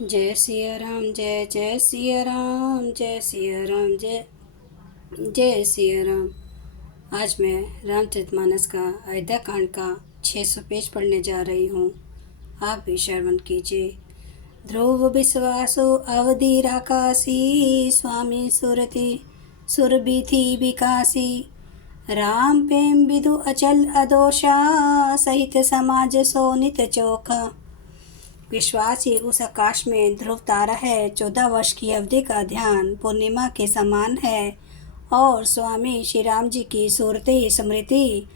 जय सिया राम, जय जय सिया राम, जय सिया राम, जय जय सिया राम। आज मैं रामचरितमानस का अयोध्या कांड का 600 पेज पढ़ने जा रही हूँ। आप भी श्रवण कीजिए। ध्रुव विश्वासो अवधि राकासी, स्वामी सुरति सुरभिथि विकासी। राम प्रेम विदु अचल अदोषा, सहित समाज सो नित चोखा। विश्वास ही उस आकाश में ध्रुव तारा है। 14 वर्ष की अवधि का ध्यान पूर्णिमा के समान है। और स्वामी श्री राम जी की सूरती स्मृति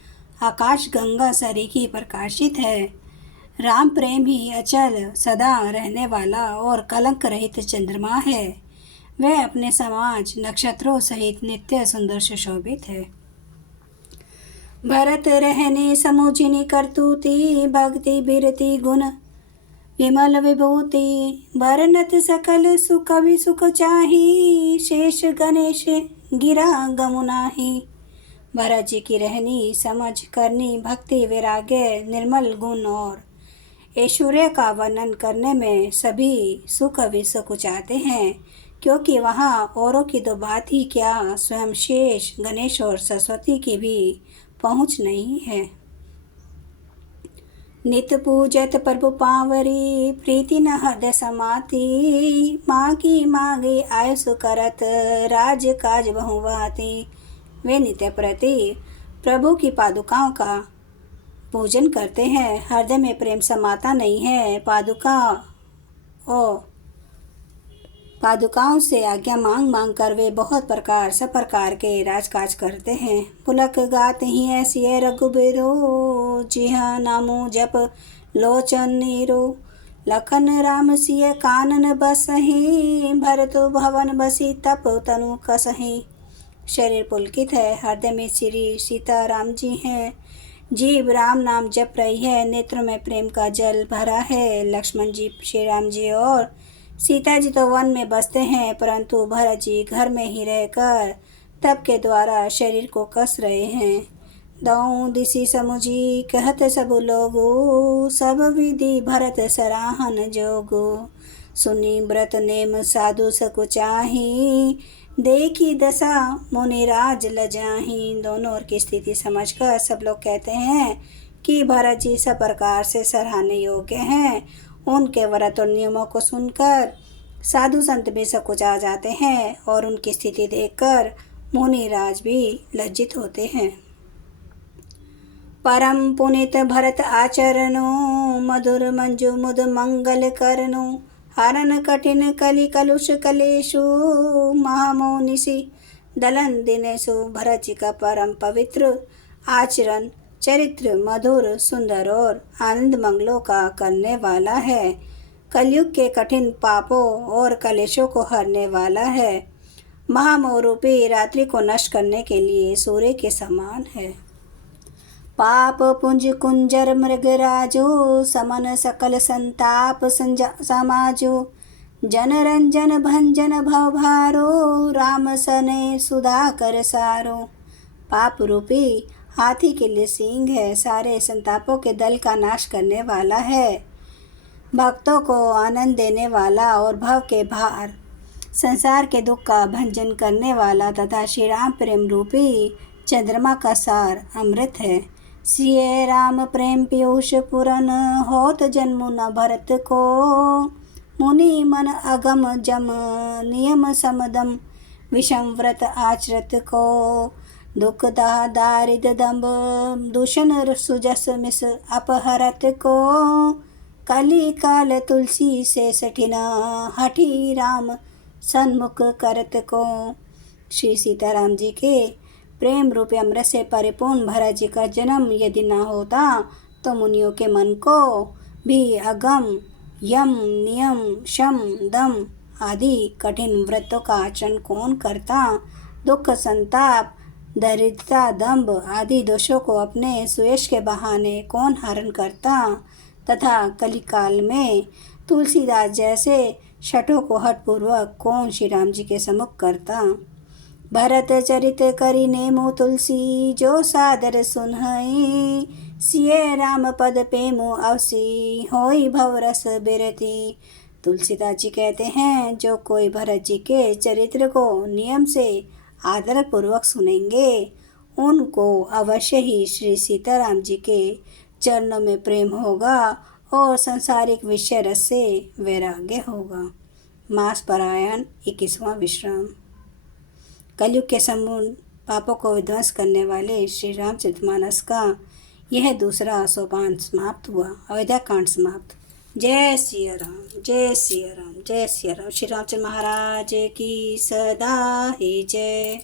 आकाश गंगा सरीखी प्रकाशित है। राम प्रेम ही अचल सदा रहने वाला और कलंक रहित चंद्रमा है। वह अपने समाज नक्षत्रों सहित नित्य सुंदर सुशोभित है। भरत रहने समुझिनी करतूती, भक्ति बिरति गुण विमल विभूति। बरनत सकल सुख विसुख चाही, शेष गणेश गिरा गमुनाही। भरत जी की रहनी समझ करनी भक्ति वैराग्य निर्मल गुण और ऐश्वर्य का वर्णन करने में सभी सुख विसुख चाहते हैं, क्योंकि वहाँ औरों की तो बात ही क्या, स्वयं शेष गणेश और सरस्वती की भी पहुँच नहीं है। नित पूजत प्रभु पावरी, प्रीति न हृदय समाति। मागी मागे आयुष करत, राज काज बहुवाती। वे नित्य प्रति प्रभु की पादुकाओं का पूजन करते हैं। हृदय में प्रेम समाता नहीं है। पादुकाओं से आज्ञा मांग मांग कर वे बहुत प्रकार सब प्रकार के राजकाज करते हैं। पुलक गात ही ऐसी है रघुबीरो, जिहा नामो जप लोचन नीरो। लखन राम सिय कानन बसहि, भरत भवन बसी तप तनु कसहि। शरीर पुलकित है, हृदय में श्री सीता राम जी हैं। जीव राम नाम जप रही है, नेत्रों में प्रेम का जल भरा है। लक्ष्मण जी, श्री राम जी और सीता जी तो वन में बसते हैं, परंतु भरत जी घर में ही रहकर तप के द्वारा शरीर को कस रहे हैं। दौं दिशि समुझी कहत सब लोगो, सब विधि भरत सराहन जोगो। सुनी व्रत नेम साधु सकुचाही, देखी दशा मुनिराज लजाही। दोनों ओर की स्थिति समझकर सब लोग कहते हैं कि भरत जी सब प्रकार से सराहने योग्य हैं। उनके व्रत और नियमों को सुनकर साधु संत भी सकुचा जाते हैं और उनकी स्थिति देखकर मुनिराज भी लज्जित होते हैं। परम पुनित भरत आचरणो, मधुर मंजु मुद मंगल करनो। हरन कठिन कलि कलुष कलेशु, महामोनिषि दलन दिनेशु। भरत जी का परम पवित्र आचरण चरित्र मधुर सुंदर और आनंद मंगलों का करने वाला है। कलयुग के कठिन पापों और कलेशों को हरने वाला है। महामोह रूपी रात्रि को नष्ट करने के लिए सूर्य के समान है। पाप पुंज कुंजर मृगराजो, समन सकल संताप समाजो। जन रंजन भंजन भव भारो, राम सने सुधा कर सारो। पाप रूपी हाथी के लिए सींग है, सारे संतापों के दल का नाश करने वाला है। भक्तों को आनंद देने वाला और भव के भार संसार के दुख का भंजन करने वाला तथा श्री राम प्रेम रूपी चंद्रमा का सार अमृत है। सिय राम प्रेम पीयूष पुरन, होत जन्मु न भरत को। मुनि मन अगम जम, नियम समदम, विषम व्रत आचरत को। दुख दारिद दम्भ, दूषण सुजस मिस अपहरत को। कली काल तुलसी से सठिना, हठी राम सन्मुख करत को। श्री सीताराम जी के प्रेम रूपी अमृत से परिपूर्ण भरत जी का जन्म यदि न होता तो मुनियों के मन को भी अगम यम नियम शम दम आदि कठिन व्रतों का आचरण कौन करता। दुख संताप दरिद्रता दंभ आदि दोषों को अपने सुयश के बहाने कौन हरण करता तथा कलिकाल में तुलसीदास जैसे शठों को हठपूर्वक कौन श्री राम जी के सम्मुख करता। भरत चरित करी नेमो तुलसी, जो सादर सुनहई। सिय राम पद पेमो अवसी, होई भव रस बिरती। तुलसीदास जी कहते हैं, जो कोई भरत जी के चरित्र को नियम से आदरपूर्वक सुनेंगे, उनको अवश्य ही श्री सीताराम जी के चरणों में प्रेम होगा और संसारिक विषय रस से वैराग्य होगा। मास पारायण 21वां विश्राम। कलयुग के संपूर्ण पापों को विध्वंस करने वाले श्री रामचरितमानस का यह दूसरा सोपान समाप्त हुआ। अयोध्या कांड समाप्त। जय सिया राम, जय सिया राम, जय सिया राम। श्री रामचंद्र महाराज की सदा ही जय।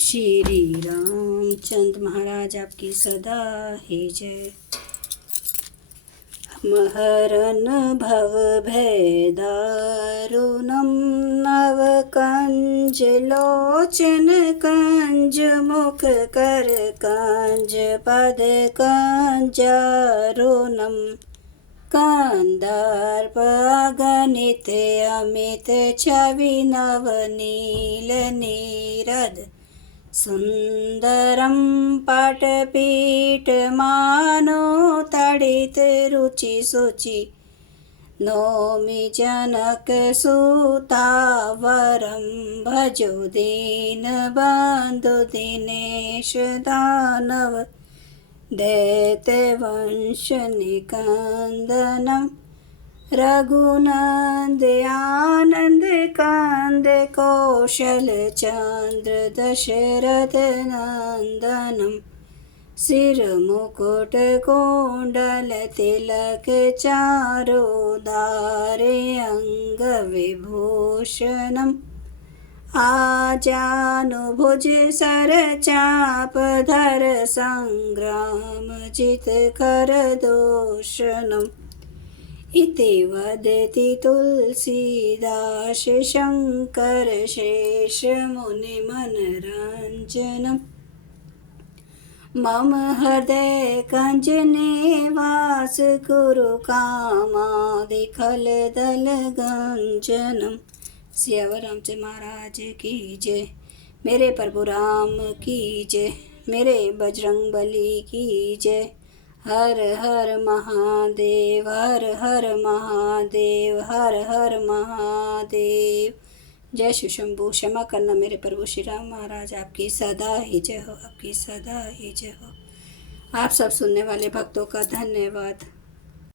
श्री रामचंद्र महाराज आपकी सदा ही जय। महरन भव भय दारुणं नव कंज लोचन कंज मुख कर कंज पद कंजारुणम कंदर्प अगणित अमित छवि नव नील नीरद सुंदरम पटपीठ मानो तड़ित रुचि सुचि नौमि जनक सुतावरम भजो दीन बंधु दिनेश दानव दैत्यवंश निकंदनम रघुनंद आनंद कंद कौशल चंद्र दशरथ नंदनम सिर मुकुट कुंडल तिलक चारो धारे अंग विभूषणम आजानुभुज सर चाप धर संग्राम जित कर दोषणम इति वदति तुलसीदास शंकर शेष मुनि मनरंजनम मम हृदय कंज निवास कुरु कामादि खल दल गंजनम। सियावर रामचंद्र महाराज की जय। मेरे प्रभु राम की जय। मेरे बजरंग बली की जय। हर हर महादेव, हर हर महादेव, हर हर महादेव। जय शिव शंभू। क्षमा करना मेरे प्रभु श्री राम महाराज, आपकी सदा ही जय हो, आपकी सदा ही जय हो। आप सब सुनने वाले भक्तों का धन्यवाद।